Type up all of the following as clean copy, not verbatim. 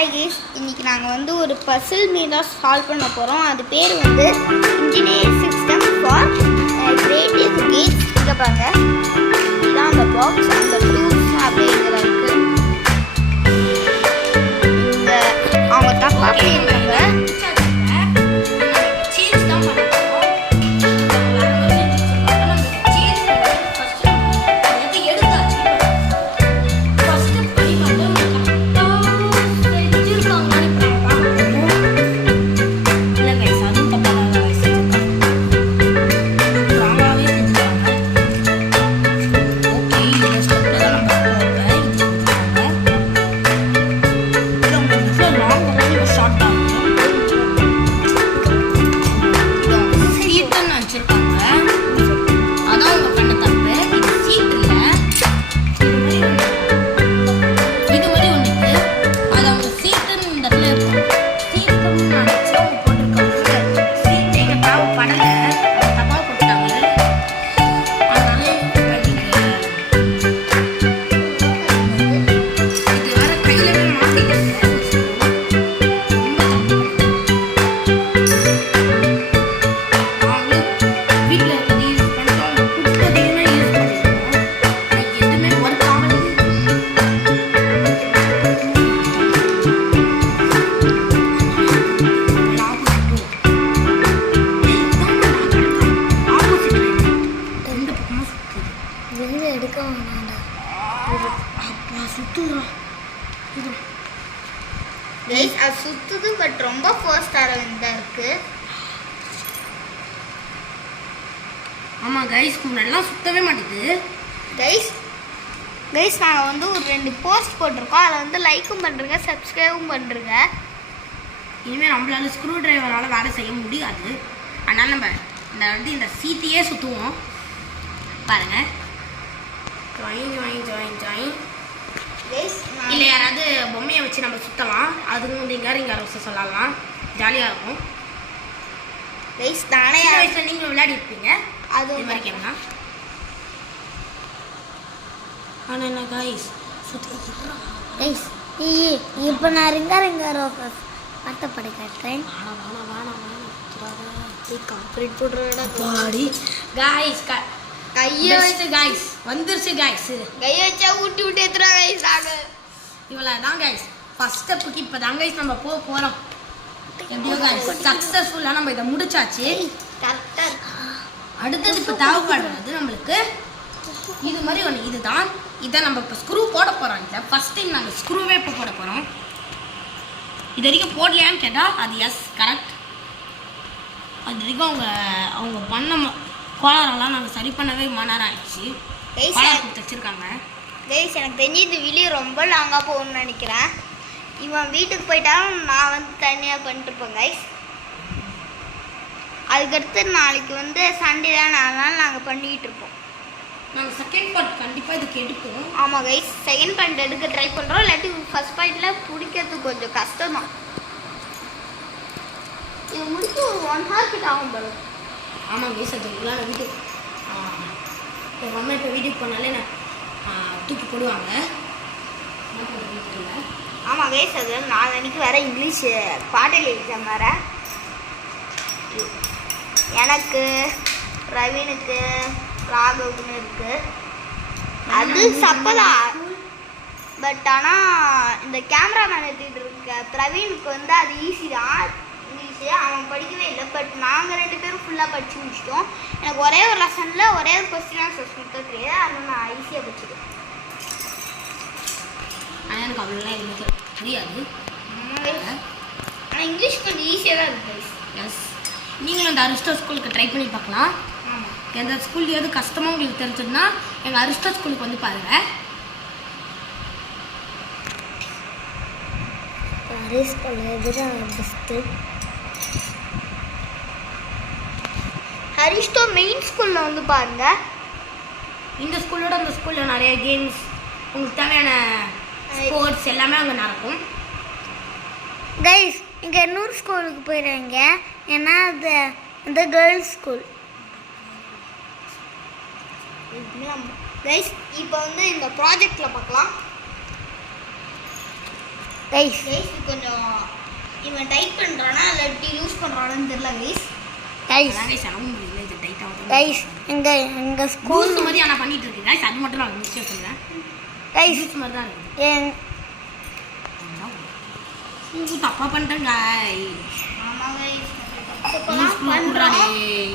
Hi guys, இன்றைக்கி நாங்கள் வந்து ஒரு பசில் மீதாக சால்வ் பண்ண போகிறோம். அது பேர் வந்து engineering system for creative gates. இங்கே பாருங்க, இதுதான் அந்த பாக்ஸ், அந்த ப்ரூஃப்ஸ் அப்படிங்கிற இருக்குது. இந்த அவங்க தப்பாக பண்ணியிருக்காங்க. கைஸ், அது சுத்துது, பட் ரொம்ப ஃபர்ஸ்டாக இருக்கு. ஆமாம் கைஸ், முன்னெல்லாம் சுத்தவே மாட்டேங்குது. கைஸ் நாங்கள் வந்து ஒரு 2 போஸ்ட் போட்டிருக்கோம். அதை வந்து லைக்கும் பண்ணுறங்க, சப்ஸ்கிரைபும் பண்ணுறங்க. இனிமேல் நம்மளால ஸ்க்ரூ டிரைவரால் வேலை செய்ய முடியாது. அதனால் நம்ம இந்த சீட்டையே சுற்றுவோம். பாருங்கள், ஜாயின் இல்லை யாராவது பொம்மையை வச்சு நம்ம சுற்றலாம். அதுவும் வந்து இங்கே வச்சு சொல்லலாம், ஜாலியாக இருக்கும். கைஸ் நானே வயசில் நீங்களும் விளையாடி இருப்பீங்க அது மாதிரி கேம்னா. ஆனால் என்ன கைஸ் கைஸ், இப்போ நான் ரிங்கார் பட்டப்படை காட்டுறேன். கான்கிரீட் போடுறா பாடி கைஸ். கையை வச்சு கைஸ் வந்துருச்சு. கையை வச்சா ஊட்டி விட்டு ஏற்றுறா கைஸ். இவ்வளோ தான் கைஸ் ஃபஸ்ட் ஸ்டெப்புக்கு இப்போ தான் கைஸ் நம்ம போகிறோம். எப்படியோ கைஸ் சக்ஸஸ்ஃபுல்லாக நம்ம இதை முடிச்சாச்சு. அடுத்தது இப்போ தேவைப்படுறது நம்மளுக்கு இது மாதிரி ஒன்று. இதுதான் இதை நம்ம இப்போ ஸ்க்ரூ போட போகிறோம். இதை ஃபஸ்ட் டைம் நாங்கள் ஸ்க்ரூவே இப்போ போட போகிறோம். இது வரைக்கும் போடலையான்னு கேட்டால் அது எஸ், கரெக்ட். அது வரைக்கும் அவங்க பண்ண கோளாரெல்லாம் நாங்கள் சரி பண்ணவே மணி ஆயிடுச்சு. வச்சுருக்காங்க கைஸ், எனக்கு தெரிஞ்சு இந்த வீடியோ ரொம்ப லாங்காக போகணும்னு நினைக்கிறேன். இவன் வீட்டுக்கு போயிட்டாலும் நான் வந்து தனியாக பண்ணிட்டுருப்பேன் கைஸ். அதுக்கடுத்து நாளைக்கு வந்து சண்டே தான், அதனால் நாங்கள் பண்ணிக்கிட்டு இருப்போம். நாங்கள் செகண்ட் பார்ட் கண்டிப்பாக இதுக்கு எடுப்போம். ஆமாம் கைஸ், செகண்ட் பார்ட் எடுக்க ட்ரை பண்ணுறோம். இல்லாட்டி ஃபஸ்ட் பார்ட்டில் பிடிக்கிறதுக்கு கொஞ்சம் கஷ்டம் தான். இது முடிச்சு ஒரு 1 hour கிட்ட ஆகும் போல. ஆமாம் கைஸ், அதுக்குலாம் வீட்டுக்கு எங்கள் அம்மா இப்போ வீட்டுக்கு போனாலே நான் தூக்கி போடுவாங்க. ஆமாம் கைஸ், அது நாளைக்கு வேறு இங்கிலீஷ் பாடல் எக்ஸாம் வேறு. எனக்கு, ரவீனுக்கு, ராகவுக்குன்னு இருக்குது. அது சப்பதான். பட் ஆனால் இந்த கேமராமேன் எடுத்துகிட்டு இருக்க பிரவீனுக்கு வந்து அது ஈஸி தான் இங்கிலீஷு. அவன் படிக்கவே இல்லை. பட் நாங்கள் 2 பேரும் ஃபுல்லாக படித்து முடிச்சிட்டோம். எனக்கு ஒரே ஒரு லெசனில் ஒரே ஒரு கொஸ்டின் ஆன்சர்ஸ் மட்டும் தெரியாது. அதனால் நான் ஈஸியாக படிச்சிடுவேன். ஆனால் எனக்கு அவ்வளோலாம் எதுவுமே தெரியாது. ஆனால் இங்கிலீஷ் கொஞ்சம் ஈஸியாக தான் இருக்குது. எஸ், நீங்களும் இந்த அரிஸ்டோ ஸ்கூலுக்கு ட்ரை பண்ணி பார்க்கலாம். ஆமாம், எந்த ஸ்கூல் எது கஷ்டமாக உங்களுக்கு தெரிஞ்சதுன்னா எங்கள் அரிஸ்டோ ஸ்கூலுக்கு வந்து பாருங்கள். அரிஸ்டோ மெயின் ஸ்கூலில் வந்து பாருங்க. இந்த ஸ்கூலோட அந்த ஸ்கூலில் நிறைய கேம்ஸ், உங்களுக்கு தேவையான ஸ்போர்ட்ஸ் எல்லாமே அங்கே நடக்கும். கைஸ், இங்கே இன்னொரு ஸ்கூலுக்கு போயிடுறீங்க, ஏன்னா அது அந்த கேர்ள்ஸ் ஸ்கூல். கைஸ், இப்போ வந்து இந்த ப்ராஜெக்டில் பார்க்கலாம். கைஸ் கொஞ்சம் இவன் டைப் பண்றானா இல்லாட்டி யூஸ் பண்றானான்னு தெரியல கைஸ் அதான் guys அளவு முடியல இது டைட் ஆகுது கைஸ் எங்க ஸ்கூல் ஸ்கூல் மாதிரி ஆனா பண்ணிட்டு இருக்கு guys அது மட்டும் நான் மிஸ்டேக் சொல்றேன் கைஸ் யூஸ் மாதிரி தான் இருக்கு நீ தப்பா பண்ணிட்டேன் guys ஆமா கைஸ் நியூஸ் குடுறா டேய்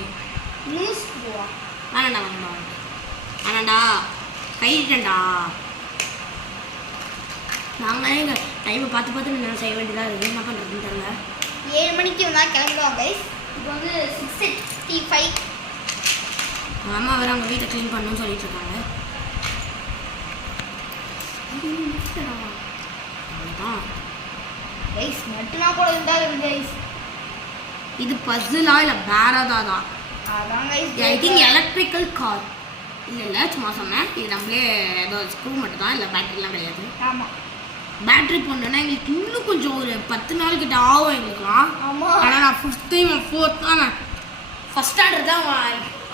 நியூஸ் போவா ஆனாண்டா கைட்டேன்டா நாங்களே எங்கள் டைமை பார்த்து நான் செய்ய வேண்டியதாக இருக்குது என்ன பண்ணுறதுன்னு தெரியல 7 மணிக்கு வந்தால் கிளம்பிடுவோம் கைஸ் இப்போ வந்து 6:55 அம்மா வேறு அவங்க வீட்டை க்ளீன் பண்ணணும்னு சொல்லிட்டு இருக்காங்க அவ்வளோதான் கைஸ் மட்டுனா கூட இருந்தாலும் கைஸ் இது பஸ்ஸுலா இல்லை வேறதா தான் அதான் guys I think electrical car இல்லை சும்மா சொன்னேன் இது நம்மளே ஏதோ ஸ்க்ரூ மட்டும் தான் இல்லை பேட்டரிலாம் கிடையாது ஆமாம் பேட்டரி போடணுன்னா எங்களுக்கு இன்னும் கொஞ்சம் ஒரு 10 நாள் கிட்ட ஆகும் எங்களுக்குலாம் ஆமாம் ஆனால் நான் 5th டைம் 4th தான் நான் ஃபஸ்ட் ஸ்டாண்டர்ட் தான்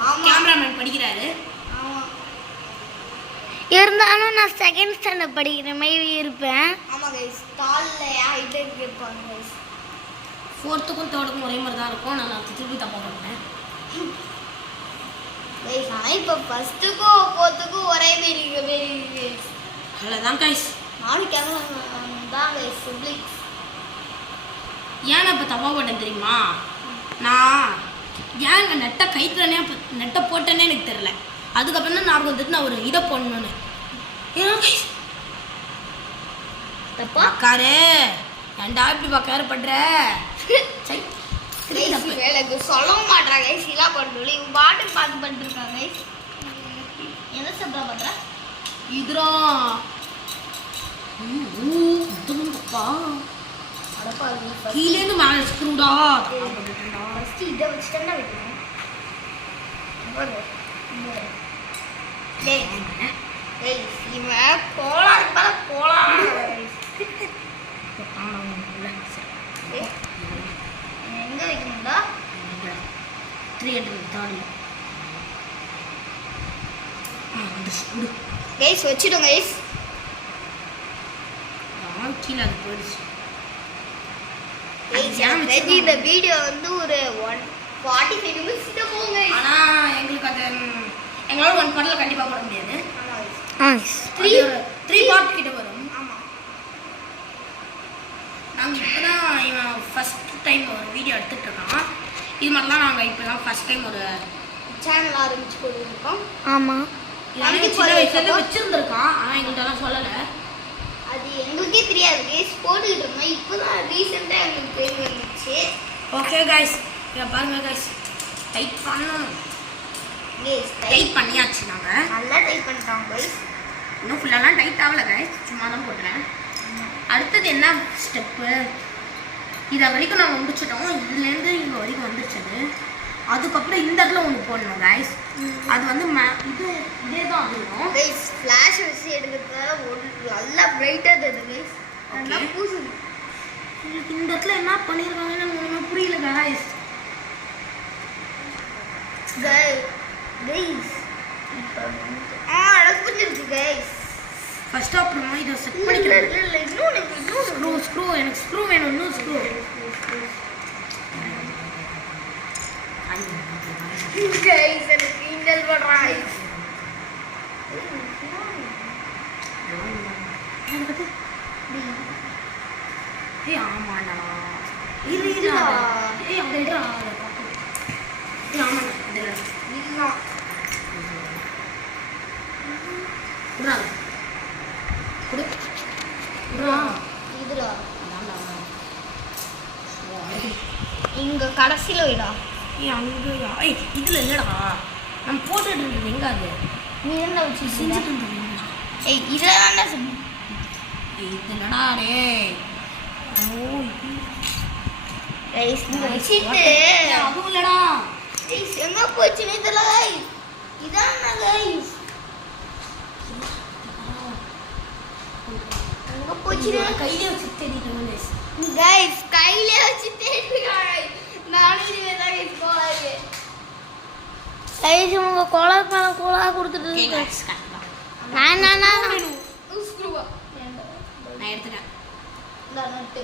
ஆமா. கேமராமேன் படிக்கிறாரு ஆமாம் இருந்தாலும் நான் செகண்ட் ஸ்டாண்டர்ட் படிக்கிற மாதிரி இருப்பேன். ஆமாம் கைஸ் காலில் ஹைட்டு இருப்பாங்க கைஸ் 4th-க்கும் 3rd-க்கும் ஒரே மாதிரி தான் இருக்கும் நான் திருப்பி தப்பாக பண்ணேன் கைஸ் ஆனால் இப்போ ஃபஸ்ட்டுக்கும் 4th-க்கும் ஒரே மாரி கைஸ் அவ்வளோதான் கைஸ் நானும் கேமரா தான் கைஸ் சிப்ளிங்ஸ் ஏன் நான் இப்போ தப்பாக போட்டேன் தெரியுமா நான் ஏன் நான் நெட்டை கைத்துறனே நெட்டை போட்டேன்னே எனக்கு தெரில அதுக்கப்புறம் தான் ஞாபகம் வந்துட்டு நான் ஒரு இதை போடணுன்னு ஏன்னா கைஸ் தப்பா அக்காரு ஏன்டா இப்படி பக்காரு பண்ற சரி கைஸ் எனக்கு சொல்லவும் மாட்டாங்க கைஸ் இதா பண்ணல இவங்க பாட்டு பார்த்து பண்ணிருக்காங்க கைஸ் என்ன சப்ரா பண்ற இதுரா அப்பா அடப்பா கீழேருந்து மேலே ஸ்க்ரூடா ஃபர்ஸ்ட் இதை வச்சுட்டா வைக்கணும் டேய் கைஸ் இவன் கோலா இருப்பா கோலா எங்க வைக்கணும்டா 300 தாடி கைஸ் வச்சிடுங்க கைஸ் கீழே அது போயிடுச்சு கைஸ் இந்த வீடியோ வந்து ஒரு 45 நிமிஷம் கிட்ட போங்க ஆனால் எங்களுக்கு அது எங்களால் 1 பார்ட்டில் கண்டிப்பாக போட முடியாது ஆமா 3 பார்ட் கிட்ட வரும் ஆமா நாங்கள் இப்போ தான் இவன் ஃபஸ்ட் டைம் ஒரு வீடியோ எடுத்துகிட்டு இருக்கான் இது மாதிரிலாம் நாங்கள் இப்போ தான் ஃபஸ்ட் டைம் ஒரு சேனல் ஆரம்பிச்சு போட்டுருக்கோம் ஆமாம். இதெல்லாம் சின்ன வயசுலேருந்து வச்சுருந்துருக்கான் ஆனால் எங்கள்கிட்டலாம் சொல்லலை அது எங்களுக்கே தெரியாது கைஸ் போட்டுக்கிட்டு இருந்தோம் இப்போதான் ரீசெண்டாக எங்களுக்கு பேர் வந்துச்சு ஓகே கைஸ் இதை பாருங்கள் கைஸ் டைட் பண்ணணும் கைஸ் டைட் பண்ணியாச்சு நாங்கள் நல்லா டைப் பண்ணிட்டோம் கைஸ் இன்னும் ஃபுல்லாலாம் டைட் ஆகலை கைஸ் சும்மா தான் போட்டுறேன் அடுத்தது என்ன ஸ்டெப்பு இதை வரைக்கும் நாங்கள் முடிச்சிட்டோம் இதுலேருந்து இங்கே வரைக்கும் வந்துருச்சது அதுக்கப்புறம் இந்த இடத்துல ஒன்று போடணும் கைஸ் அது வந்து இதே தான் அதுவும் கைஸ் ஃப்ளாஷ் வச்சு எடுக்கிறதுனால ஒரு நல்லா பிரைட்டாக தெரியுது கைஸ் நல்லா Okay. பூசுது உங்களுக்கு இந்த இடத்துல என்ன பண்ணியிருக்காங்கன்னு எனக்கு ஒன்றுமே புரியல கைஸ் கைஸ் இப்போ எனக்கு புரிஞ்சிருக்கு கைஸ் ஃபர்ஸ்ட் அப்புறமா இதை செட் பண்ணிக்கிறேன் இல்லை இன்னொன்று ஸ்க்ரூ எனக்கு ஸ்க்ரூ வேணும் இன்னும் ஸ்க்ரூ கைஸ் எனக்கு கிண்டல் பண்ணுறாங்க ஏய் ஆமாண்டா இது ஏய் அங்கே இடா ஏய் ஆமாண்டா இதில் இதுதான் குடுறா குடு குடுறா இதுடா இங்க கடைசியில் வைடா ஏய் அங்கேயா ஏய் இதில் இல்லைடா நம்ம போட்டுட்டு இருந்தது எங்கே அது நீ என்ன வச்சு செஞ்சுட்டு இருந்தது ஏய் இதில் தானே செஞ்சு இது இல்லைடா டேய் ஓ கைஸ் இங்க வச்சுட்டு ஏய், அதுவும் இல்லைடா கைஸ் எங்க போச்சுன்னு தெரியல கைஸ் இதான கைஸ் எங்க போச்சுன்னு கையிலே வச்சு தேடிட்டு கைஸ் கையிலே வச்சு தேடுறாங்க நானும் இதுவே தான் கைஸ் போறாரு கைஸ் உங்க கோலா மேலே கோலா கொடுத்துட்டு ஓகே இருக்கு. கைஸ் கரெக்டா நான் ஸ்க்ரூவா நான் எடுத்துட்டேன் இந்த நட்டு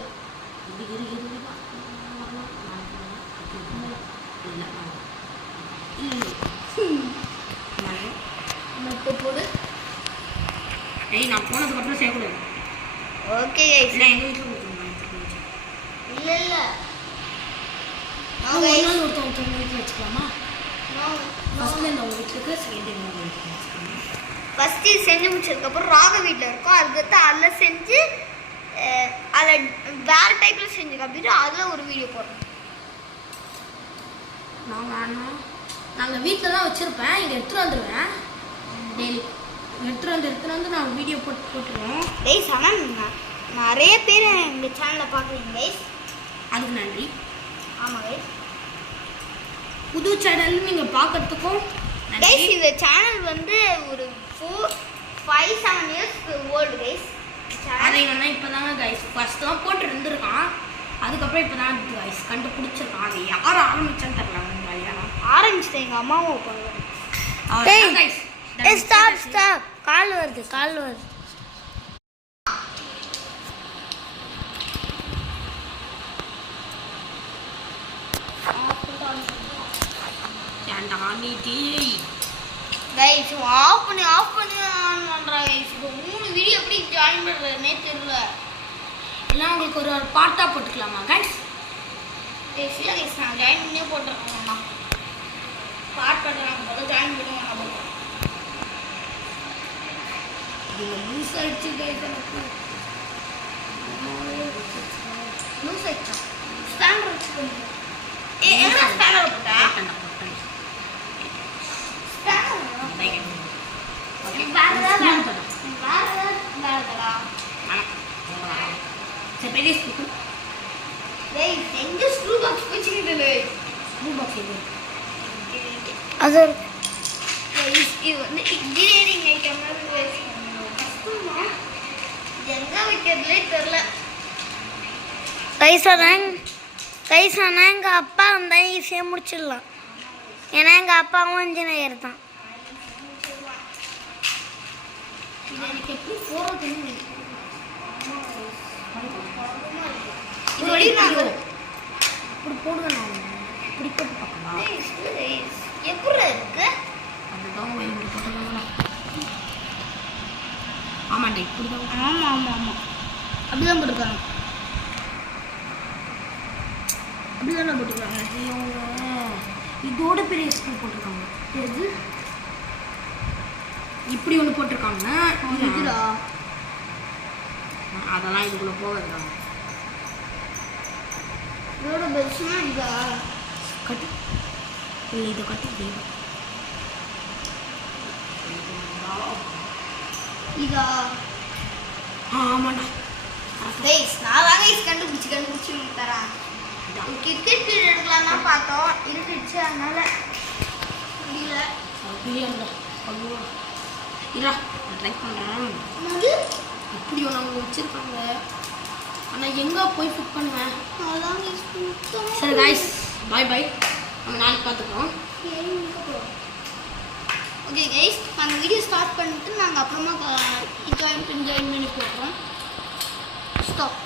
நட்டு போடு. ஏய் நான் போனதுக்கு அப்புறம் சேர்க்கக்கூடாது. Okay guys. இல்லை எங்கள் வீட்டில் கொடுத்துருங்க. இல்லை இல்லை ஒரு நாள் ஒருத்தவங்க வீட்டில் வச்சுக்கலாமா? ஃபஸ்ட்டு இந்த உங்கள் வீட்டுக்கு செகண்ட் டைம் உங்கள் வீட்டுக்கு வச்சுக்கலாமா? ஃபஸ்ட்டு செஞ்சு முடிச்சதுக்கப்புறம் ராக வீட்டில் இருக்கும். அதுக்கடுத்து அதில் செஞ்சு அதில் வேறு டைப்பில் செஞ்சு காப்பிட்டு அதில் ஒரு வீடியோ போடுறோம். நாங்கள் வீட்டில் தான் வச்சுருப்பேன். இங்கே எடுத்துகிட்டு வந்துடுவேன் டெய்லி. எடுத்துகிட்டு வந்து நான் வீடியோ போட்டுருவோம். கைஸ் ஆனால் நிறைய பேர் எங்கள் சேனலில் பார்க்குறீங்க கைஸ், அதுக்கு நன்றி. ஆமாம் கைஸ். புது சேனல் நீங்கள் பார்க்கறதுக்கும் கைஸ் இந்த சேனல் வந்து ஒரு 5-7 இயர்ஸ் ஓல்டு கைஸ். அதை வேணா இப்போ தாங்க கைஸ் ஃபஸ்ட் தான் போட்டு இருந்திருக்கான். அதுக்கப்புறம் இப்போ தான் கைஸ் கண்டுபிடிச்சிருக்கான். அதை யார் ஆரம்பிச்சான்னு தெரியல. ஆரம்பிச்சிட்டேன் எங்கள் அம்மாவும் பண்ணுவேன். ஸ்டாப் கால் வருது. கைஸ் ஆஃப் பண்ணி ஆன் பண்ணுறா கைஸ். இப்போ 3 வீடியோ எப்படி ஜாயின் பண்ணுறதுனே தெரியல. எல்லாம் உங்களுக்கு ஒரு பார்ட்டாக போட்டுக்கலாமா கைஸ்? கைஸ் இல்லை கைஸ் நான் ஜாயின் பண்ணியே போட்டுருக்கேன்ண்ணா. பார்ட் பண்ணுறாங்க போது ஜாயின் பண்ணுவோம். நீங்கள் லூஸ் ஆகிடுச்சு கைஸ். எனக்கு லூஸ் ஆகிடுச்சா? ஸ்டாண்டர் வச்சுக்கோங்க. என்ன ஸ்டாண்டர் போட்டா? அது இது வந்து இன்ஜினியரிங் ஐட்டம் எங்க வைக்கிறதுலே தெரியல. கைசானா எங்கள் அப்பா வந்தால் ஈஸியாக முடிச்சிடலாம். ஏன்னா எங்கள் அப்பாவும் இன்ஜினியர் தான். எனக்கு எப்படி போகிறதுன்னு இப்படி போடுவேன். நான் இப்படி போட்டு பார்க்கலாம். எப்படி இருக்கு? அதுதான் இப்படி போட்டுருக்காங்களா? ஆமாண்டா இப்படி தான். ஆமாம் அப்படிதான் போட்டுருக்காங்க. அப்படிதானே போட்டுருக்காங்க. இதோட பெரிய ஸ்கூல் போட்டிருக்காங்க. எது இப்படி ஒன்று போட்டிருக்காங்க. இதுடா அதெல்லாம் இதுக்குள்ளே போகிறதா? இதோட பெருசுனா இதா கட்டு இல்லை இதை கட்டு இதா? ஆமாண்டா கைஸ் நான் தான் கைஸ் கண்டுபிடிச்சி தரேன். கிரிக்கெட் பீரியட் எடுக்கலாம்னா பார்த்தோம், இருந்துச்சு அதனால முடியல. இல்லை ட்ரை பண்ணுறேன். இப்படி ஒன்று வச்சுருக்காங்க. ஆனால் எங்கே போய் ஃபிட் பண்ணுவேன்? அதான் சரி கைஸ் பாய். நம்ம நாளைக்கு பார்த்துக்குறோம். ஓகே கைஸ் நாங்கள் வீடியோ ஸ்டார்ட் பண்ணிட்டு நாங்கள் அப்புறமா ஜாயின் பண்ணி போடுறோம். ஸ்டாப்.